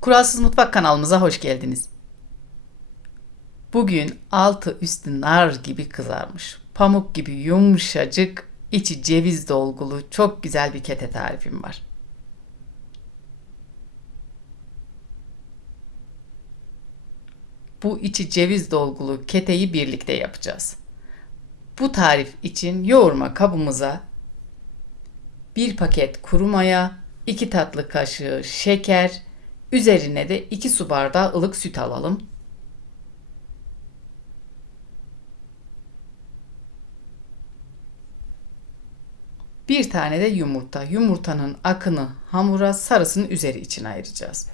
Kuralsız Mutfak kanalımıza hoş geldiniz. Bugün altı üstü nar gibi kızarmış, pamuk gibi yumuşacık, içi ceviz dolgulu çok güzel bir kete tarifim var. Bu içi ceviz dolgulu keteyi birlikte yapacağız. Bu tarif için yoğurma kabımıza bir paket kuru maya, 2 tatlı kaşığı şeker, üzerine de 2 su bardağı ılık süt alalım. Bir tane de yumurta. Yumurtanın akını hamura, sarısını üzeri için ayıracağız.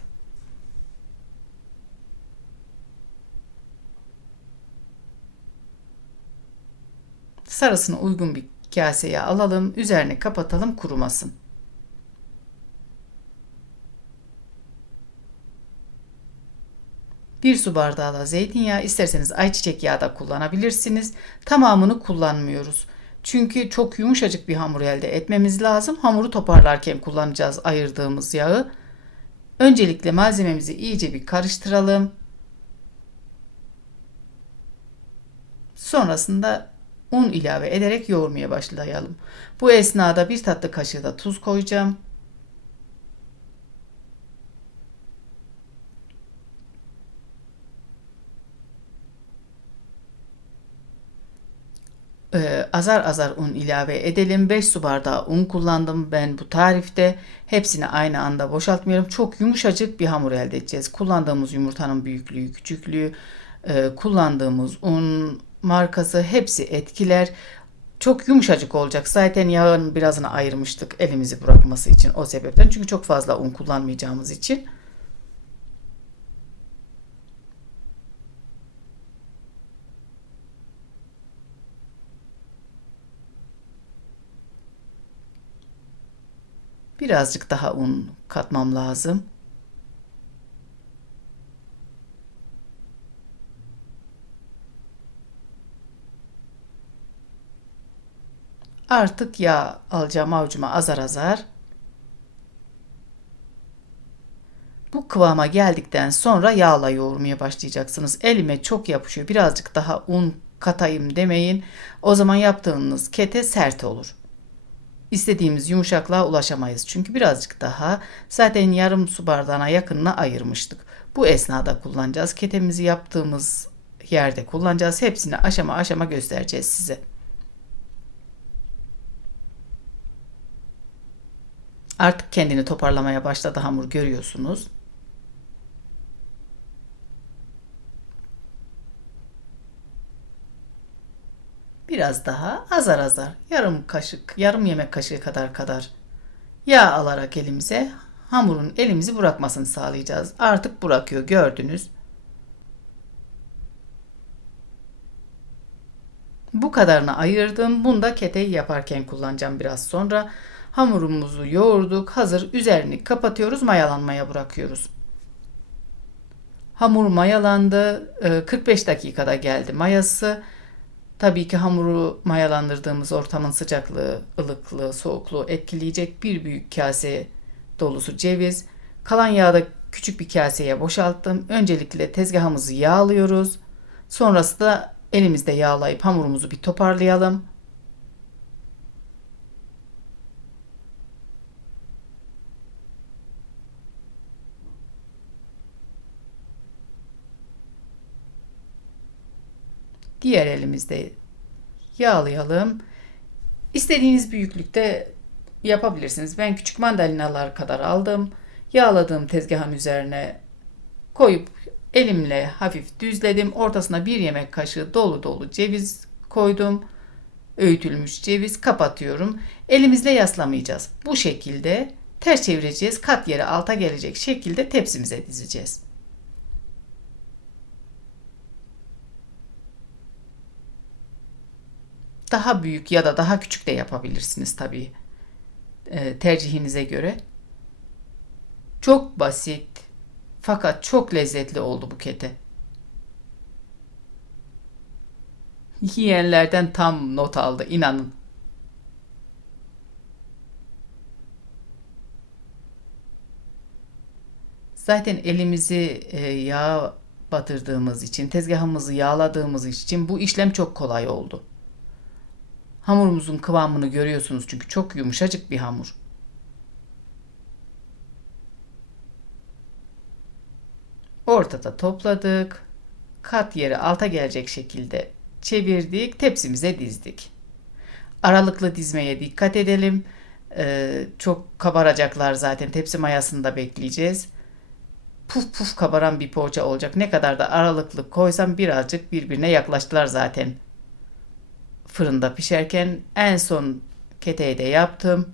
Sarısını uygun bir kaseye alalım, üzerine kapatalım kurumasın. Bir su bardağı da zeytinyağı, isterseniz ayçiçek yağı da kullanabilirsiniz. Tamamını kullanmıyoruz. Çünkü çok yumuşacık bir hamur elde etmemiz lazım. Hamuru toparlarken kullanacağız ayırdığımız yağı. Öncelikle malzememizi iyice bir karıştıralım. Sonrasında un ilave ederek yoğurmaya başlayalım. Bu esnada bir tatlı kaşığı da tuz koyacağım. Ee, azar azar un ilave edelim. 5 su bardağı un kullandım ben bu tarifte. Hepsini aynı anda boşaltmıyorum. Çok yumuşacık bir hamur elde edeceğiz. Kullandığımız yumurtanın büyüklüğü, küçüklüğü, e, kullandığımız un markası hepsi etkiler. Çok yumuşacık olacak. Zaten yağın birazını ayırmıştık elimizi bırakması için o sebepten. Çünkü çok fazla un kullanmayacağımız için. Birazcık daha un katmam lazım. Artık yağ alacağım avucuma azar azar. Bu kıvama geldikten sonra yağla yoğurmaya başlayacaksınız. Elime çok yapışıyor. Birazcık daha un katayım demeyin. O zaman yaptığınız kete sert olur istediğimiz yumuşaklığa ulaşamayız. Çünkü birazcık daha zaten yarım su bardağına yakınına ayırmıştık. Bu esnada kullanacağız. Ketemizi yaptığımız yerde kullanacağız. Hepsini aşama aşama göstereceğiz size. Artık kendini toparlamaya başladı hamur görüyorsunuz. Biraz daha azar azar yarım kaşık, yarım yemek kaşığı kadar kadar yağ alarak elimize hamurun elimizi bırakmasını sağlayacağız. Artık bırakıyor gördünüz. Bu kadarını ayırdım. Bunu da keteyi yaparken kullanacağım biraz sonra. Hamurumuzu yoğurduk. Hazır. Üzerini kapatıyoruz. Mayalanmaya bırakıyoruz. Hamur mayalandı. 45 ee, dakikada geldi mayası. Tabii ki hamuru mayalandırdığımız ortamın sıcaklığı, ılıklığı, soğukluğu etkileyecek bir büyük kase dolusu ceviz. Kalan yağı da küçük bir kaseye boşalttım. Öncelikle tezgahımızı yağlıyoruz. Sonrası da elimizde yağlayıp hamurumuzu bir toparlayalım. Diğer elimizde yağlayalım. İstediğiniz büyüklükte yapabilirsiniz. Ben küçük mandalinalar kadar aldım. Yağladığım tezgahın üzerine koyup elimle hafif düzledim. Ortasına bir yemek kaşığı dolu dolu ceviz koydum. Öğütülmüş ceviz kapatıyorum. Elimizle yaslamayacağız. Bu şekilde ters çevireceğiz. Kat yeri alta gelecek şekilde tepsimize dizeceğiz. Daha büyük ya da daha küçük de yapabilirsiniz tabii. E, tercihinize göre. Çok basit fakat çok lezzetli oldu bu kete. Yiyenlerden tam not aldı inanın. Zaten elimizi e, yağ batırdığımız için, tezgahımızı yağladığımız için bu işlem çok kolay oldu. Hamurumuzun kıvamını görüyorsunuz çünkü çok yumuşacık bir hamur. Ortada topladık. Kat yeri alta gelecek şekilde çevirdik, tepsimize dizdik. Aralıklı dizmeye dikkat edelim. Ee, çok kabaracaklar zaten. Tepsi mayasında bekleyeceğiz. Puf puf kabaran bir poğaça olacak. Ne kadar da aralıklı koysam birazcık birbirine yaklaştılar zaten. Fırında pişerken en son keteği de yaptım.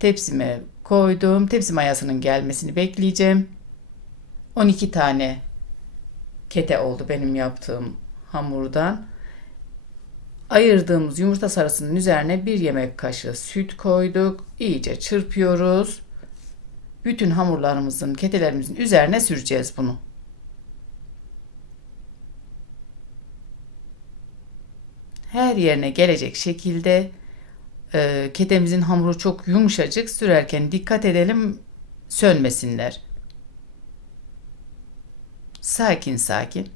Tepsime koydum. Tepsi mayasının gelmesini bekleyeceğim. 12 tane kete oldu benim yaptığım hamurdan. Ayırdığımız yumurta sarısının üzerine bir yemek kaşığı süt koyduk. İyice çırpıyoruz. Bütün hamurlarımızın, ketelerimizin üzerine süreceğiz bunu. Her yerine gelecek şekilde e, ketemizin hamuru çok yumuşacık sürerken dikkat edelim sönmesinler. Sakin sakin.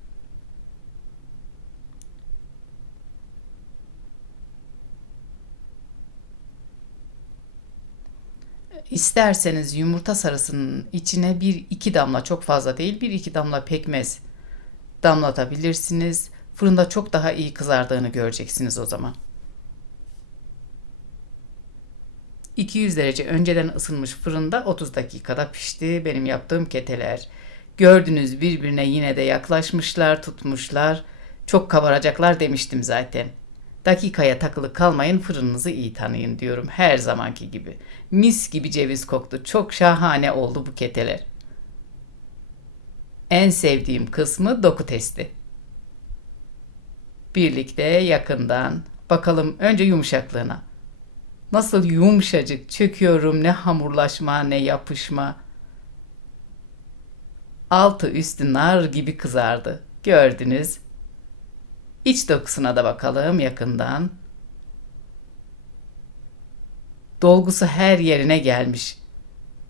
İsterseniz yumurta sarısının içine bir iki damla çok fazla değil bir iki damla pekmez damlatabilirsiniz. Fırında çok daha iyi kızardığını göreceksiniz o zaman. 200 derece önceden ısınmış fırında 30 dakikada pişti benim yaptığım keteler. Gördünüz birbirine yine de yaklaşmışlar, tutmuşlar. Çok kabaracaklar demiştim zaten. Dakikaya takılı kalmayın, fırınınızı iyi tanıyın diyorum her zamanki gibi. Mis gibi ceviz koktu. Çok şahane oldu bu keteler. En sevdiğim kısmı doku testi. Birlikte yakından bakalım önce yumuşaklığına. Nasıl yumuşacık çöküyorum ne hamurlaşma ne yapışma. Altı üstü nar gibi kızardı. Gördünüz. İç dokusuna da bakalım yakından. Dolgusu her yerine gelmiş.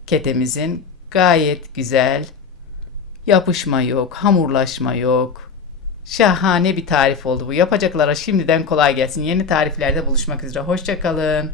Ketemizin gayet güzel. Yapışma yok, hamurlaşma yok. Şahane bir tarif oldu bu. Yapacaklara şimdiden kolay gelsin. Yeni tariflerde buluşmak üzere. Hoşçakalın.